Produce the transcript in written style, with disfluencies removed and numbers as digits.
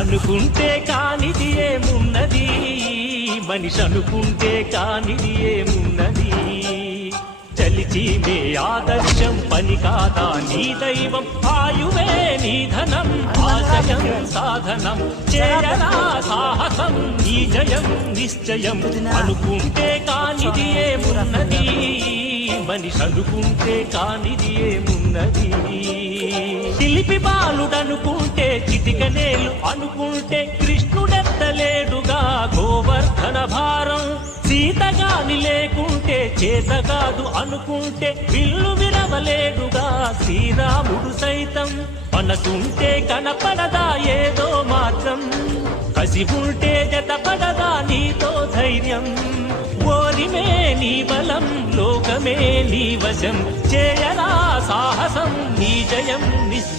అనుకుంటే కానిది ఏమున్నది, మనిషి అనుకుంటే కానిది ఏమున్నది. చలిచి మే ఆదర్శం పని కాదా నీ దైవం, ఆయువే నీ ధనం ఆశయం సాధనం. చేయరా సాహసం నీ జయం నిశ్చయం. అనుకుంటే కానిది ఏమున్నది, మనిషి అనుకుంటే కానిది ఏమున్నది. శిల్పి బాలుడనుకుంటే చిటికనేలు అనుకుంటే కృష్ణుడెత్తలేడుగా గోవర్ధన భారం. సీతగాని లేకుంటే చేతగాదు అనుకుంటే విల్లు విరవలేడుగా శ్రీరాముడు సైతం. మనసుంటే కనపడదా ఏదో మార్గం, కసి ఉంటే జతపడదా నీతో ధైర్యం. ఓరిమే నీ బలం లోకమే నీ వశం, చేయరా సాహసం నీ జయం